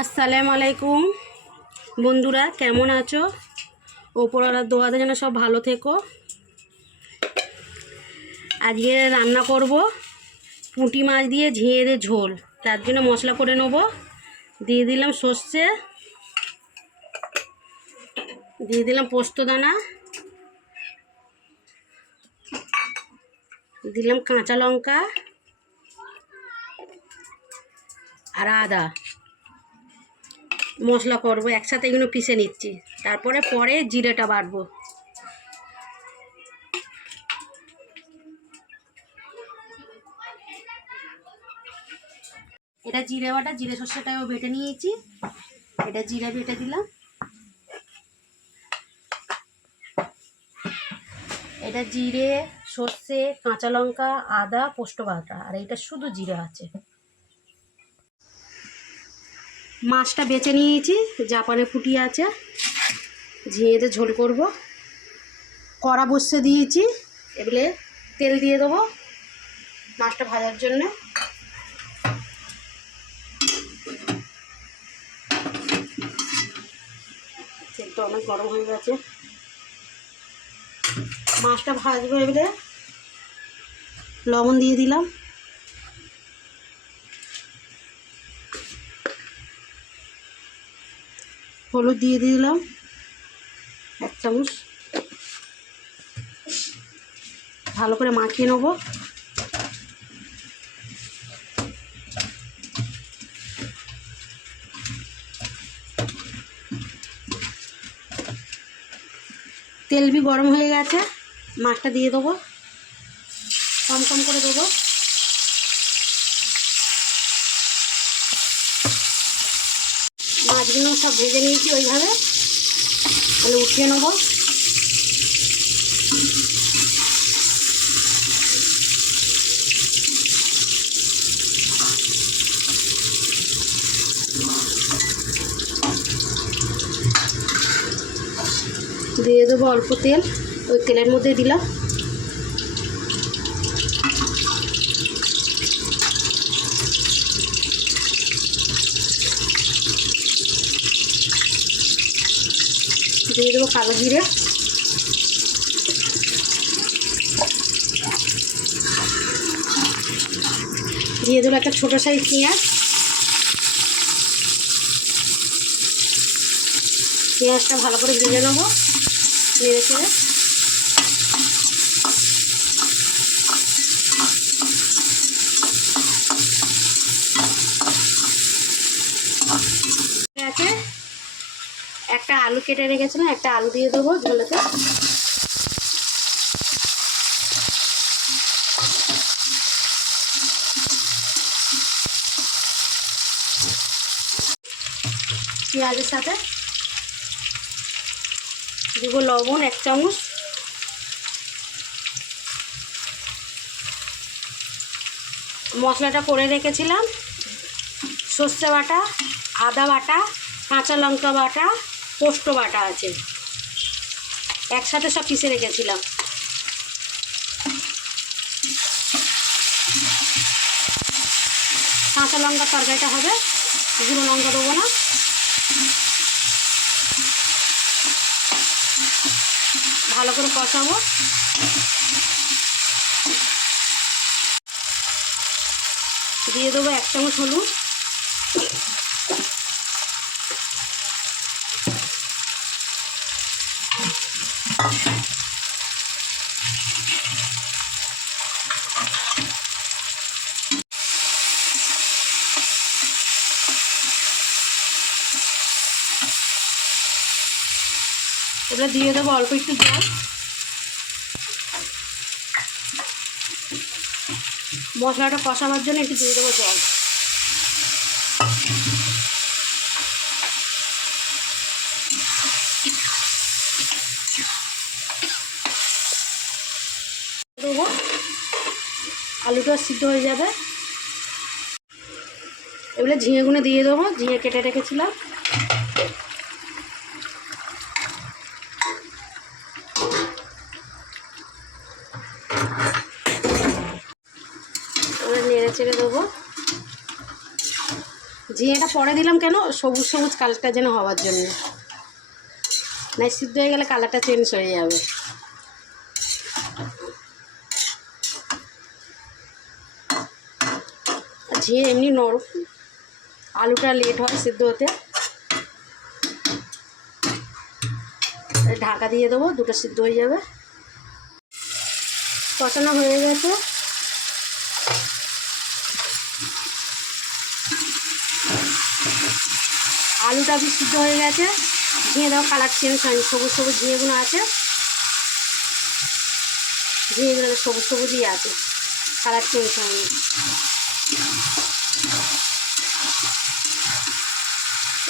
আসসালামু আলাইকুম বন্ধুরা, কেমন আছো? ওপরওয়ালার দোয়াতে যেন সব ভালো থেকো। আজকে রান্না করব পুঁটি মাছ দিয়ে ঝিঙে দিয়ে ঝোল। তার জন্য মশলা করে নেব। দিয়ে দিলাম সর্ষে, দিয়ে দিলাম পোস্তদানা, দিলাম কাঁচা লঙ্কা আর আদা। মশলা করবো একসাথে, এগুলো পিষে নিচ্ছি। পরে জিরেটা বাটবো। এটা জিরে বাটা, জিরে সর্ষেটাও বেটে নিয়েছি। এটা জিরে বেটে দিলাম। এটা জিরে, সর্ষে, কাঁচা লঙ্কা, আদা, পোস্ত বাটা, আর এটা শুধু জিরে আছে। মাছটা বেছে নিয়েছি, জাপানে পুঁটি আছে। ঝিঙেতে ঝোল করব। কড়া বসিয়ে দিয়েছি, এবারে তেল দিয়ে দেবো মাছটা ভাজার জন্য। তেলটা অনেক গরম হয়ে গেছে, মাছটা ভাজবো। এবারে লবণ দিয়ে দিলাম, হলুদ দিয়ে দিলাম 1 চামচ। ভালো করে মাখিয়ে নেব। তেল भी গরম হয়ে গেছে, মাছটা দিয়ে দেবো। কম কম করে দেবো। মাছগুলো সব ভেজে নিয়েছি ওইভাবে, তাহলে উঠিয়ে নেবো। দিয়ে দেবো অল্প তেল, ওই তেলের মধ্যে দিলাম। দিয়ে দেবো কালো জিরে, দিয়ে দেবো একটা ছোটো সাইজ পেঁয়াজ। পেঁয়াজটা ভালো করে ভেজে নেবো, নেড়ে চেড়ে। আছে একটা আলু কেটে রেখেছিলাম, একটা আলু দিয়ে দেবো ঝোলেতে। পেঁয়াজের সাথে দেবো লবণ 1 চামচ। মশলাটা করে রেখেছিলাম, সর্ষে বাটা, আদা বাটা, কাঁচা লঙ্কা বাটা, পোস্ত বাটা আছে, একসাথে সব পিষে রেখেছিলাম। কাঁচা লঙ্কা তরকারিটা হবে, গুঁড়ো লঙ্কা দেবো না। ভালো করে কষাবো। দিয়ে দেবো 1 চামচ হলুদ, এবার দিয়ে দেবো অল্প একটু জল। মশলাটা কষাবার জন্য একটু দিয়ে দেবো জল। দেবো, আলুটা সিদ্ধ হয়ে যাবে। এবারে ঝিঙেগুলো দিয়ে দেবো, ঝিঙে কেটে রেখেছিলাম। এবারে নেড়ে চেড়ে দেবো। ঝিঙেটা পরে দিলাম কেন, সবুজ সবুজ কালারটা যেন হওয়ার জন্য, না সিদ্ধ হয়ে গেলে কালারটা চেঞ্জ হয়ে যাবে। ঝিঙে এমনি নরম, আলুটা লেট হয় সিদ্ধ হতে। ঢাকা দিয়ে দেবো, দুটো সিদ্ধ হয়ে যাবে। কষানো হয়ে গেছে, আলুটা भी সিদ্ধ হয়ে গেছে। ঝিঙে দাও কালার চেঞ্জ হয়নি, সবুজ সবুজ ঝিঙেগুলো আছে, ঝিঙেগুলো সবুজ সবুজই আছে, কালার চেঞ্জ হয়নি।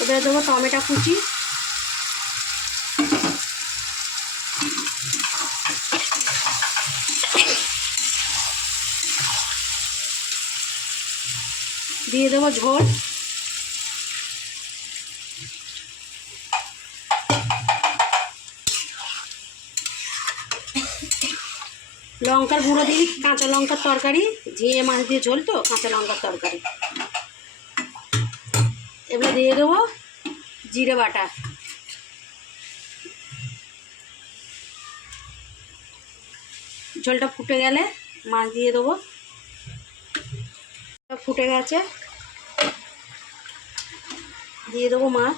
এবারে দেবো টমেটো কুচি, দিয়ে দেবো ঝোল, লঙ্কার গুঁড়ো দিই, কাঁচা লঙ্কার তরকারি, ঝিঙে মাছ দিয়ে ঝোল তো কাঁচা লঙ্কার তরকারি। এবারে দিয়ে দেবো জিরে বাটা, ঝোলটা ফুটে গেলে মাছ দিয়ে দেবো। ফুটে গেছে, দিয়ে দেবো মাছ,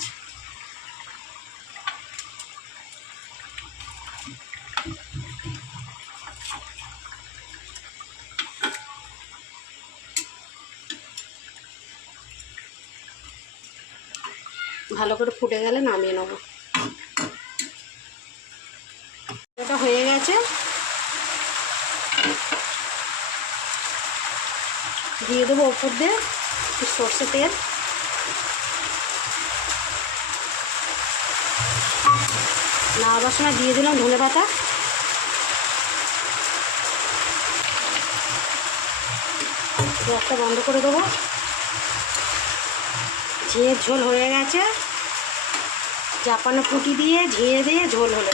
ভালো করে ফুটে গেলে নামিয়ে নেবো। এটা হয়ে গেছে, দিয়ে দেবো ওপর দিয়ে একটু সর্ষে তেল, নামাবার সময় দিয়ে দিলাম ধনে পাতা, গ্যাসটা বন্ধ করে দেবো। ঝিঙের ঝোল হয়ে গেছে, জাপানে পুঁটি দিয়ে ঝিঙে দিয়ে ঝোল হলো।